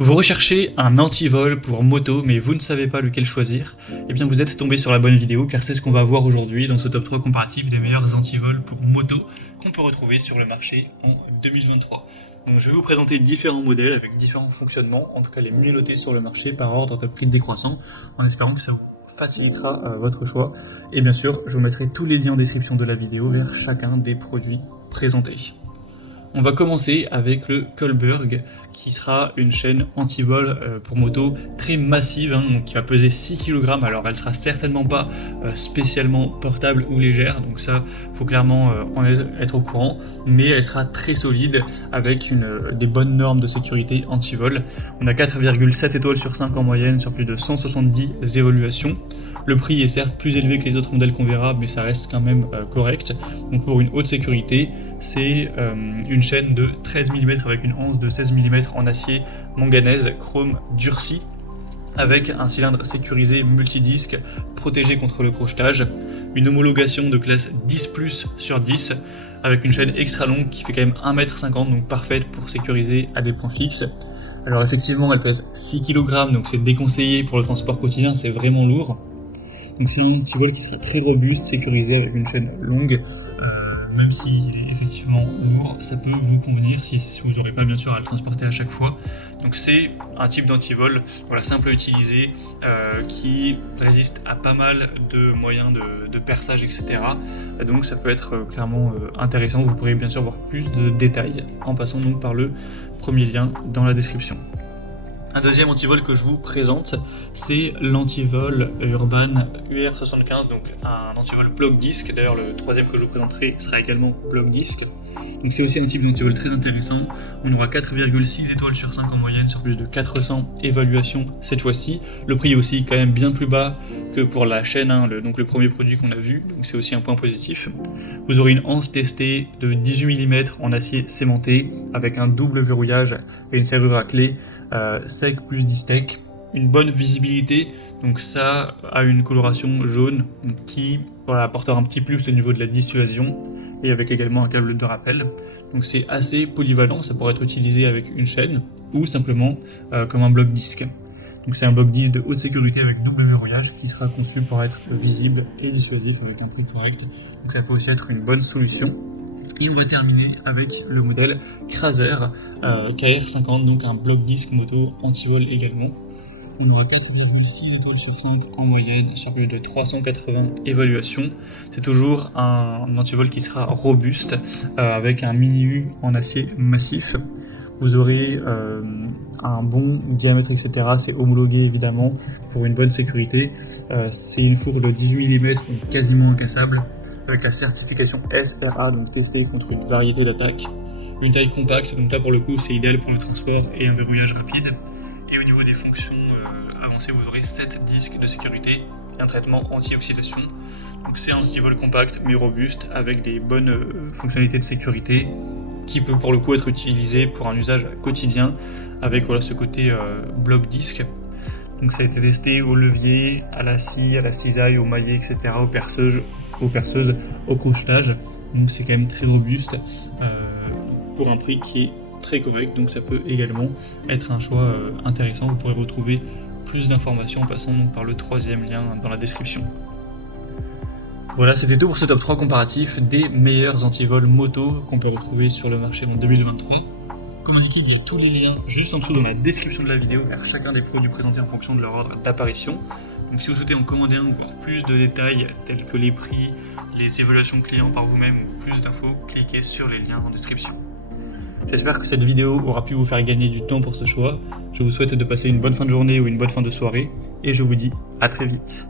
Vous recherchez un antivol pour moto, mais vous ne savez pas lequel choisir? Eh bien vous êtes tombé sur la bonne vidéo, car c'est ce qu'on va voir aujourd'hui dans ce top 3 comparatif des meilleurs antivols pour moto qu'on peut retrouver sur le marché en 2023. Donc je vais vous présenter différents modèles avec différents fonctionnements, en tout cas les mieux notés sur le marché par ordre de prix décroissant, en espérant que ça vous facilitera votre choix. Et bien sûr, je vous mettrai tous les liens en description de la vidéo vers chacun des produits présentés. On va commencer avec le Kohlberg, qui sera une chaîne anti-vol pour moto très massive, donc qui va peser 6 kg. Alors elle sera certainement pas spécialement portable ou légère, donc ça faut clairement en être au courant, mais elle sera très solide avec des bonnes normes de sécurité anti-vol. On a 4,7 étoiles sur 5 en moyenne sur plus de 170 évaluations. Le prix est certes plus élevé que les autres modèles qu'on verra, mais ça reste quand même correct. Donc pour une haute sécurité, c'est une chaîne de 13 mm avec une anse de 16 mm en acier manganèse chrome durci, avec un cylindre sécurisé multidisque protégé contre le crochetage, une homologation de classe 10+ sur 10, avec une chaîne extra longue qui fait quand même 1,50 m, donc parfaite pour sécuriser à des points fixes. Alors effectivement elle pèse 6 kg, donc c'est déconseillé pour le transport quotidien, c'est vraiment lourd. Donc c'est un antivol qui sera très robuste, sécurisé avec une chaîne longue, même s'il est effectivement lourd, ça peut vous convenir si vous n'aurez pas bien sûr à le transporter à chaque fois. Donc c'est un type d'antivol simple à utiliser, qui résiste à pas mal de moyens de perçage, etc. Donc ça peut être clairement intéressant. Vous pourrez bien sûr voir plus de détails en passant donc par le premier lien dans la description. Un deuxième antivol que je vous présente, c'est l'antivol Urban UR75, donc un antivol bloc disque. D'ailleurs le troisième que je vous présenterai sera également bloc disque. Donc c'est aussi un type d'antivol très intéressant. On aura 4,6 étoiles sur 5 en moyenne sur plus de 400 évaluations cette fois-ci. Le prix est aussi quand même bien plus bas que pour la chaîne, donc le premier produit qu'on a vu, donc c'est aussi un point positif. Vous aurez une anse testée de 18 mm en acier cimenté avec un double verrouillage et une serrure à clé sec plus distec, une bonne visibilité, donc ça a une coloration jaune qui apportera un petit plus au niveau de la dissuasion, et avec également un câble de rappel. Donc c'est assez polyvalent, ça pourrait être utilisé avec une chaîne ou simplement comme un bloc disque. Donc c'est un bloc disque de haute sécurité avec double verrouillage qui sera conçu pour être visible et dissuasif avec un prix correct. Donc ça peut aussi être une bonne solution. Et on va terminer avec le modèle Craser KR50, donc un bloc disque moto anti-vol également. On aura 4,6 étoiles sur 5 en moyenne sur plus de 380 évaluations. C'est toujours un antivol qui sera robuste avec un mini-U en acier massif. Vous aurez un bon diamètre, etc. C'est homologué évidemment pour une bonne sécurité. C'est une fourche de 18 mm, donc quasiment incassable, avec la certification SRA, donc testée contre une variété d'attaques. Une taille compacte, donc là pour le coup c'est idéal pour le transport et un verrouillage rapide. Et au niveau des fonctions avancées, vous aurez 7 disques de sécurité et un traitement anti-oxydation. Donc c'est un antivol compact mais robuste avec des bonnes fonctionnalités de sécurité qui peut pour le coup être utilisé pour un usage quotidien avec ce côté bloc disque. Donc ça a été testé au levier, à la scie, à la cisaille, au maillet, etc., aux perceuses, au crochetage. Donc c'est quand même très robuste pour un prix qui est très correct, donc ça peut également être un choix intéressant. Vous pourrez retrouver plus d'informations en passant donc par le troisième lien dans la description. Voilà, c'était tout pour ce top 3 comparatif des meilleurs antivols moto qu'on peut retrouver sur le marché en 2023. Comme indiqué, il y a tous les liens juste en dessous dans la description de la vidéo vers chacun des produits présentés en fonction de leur ordre d'apparition. Donc si vous souhaitez en commander un ou voir plus de détails tels que les prix, les évaluations clients par vous-même ou plus d'infos, cliquez sur les liens en description. J'espère que cette vidéo aura pu vous faire gagner du temps pour ce choix. Je vous souhaite de passer une bonne fin de journée ou une bonne fin de soirée et je vous dis à très vite.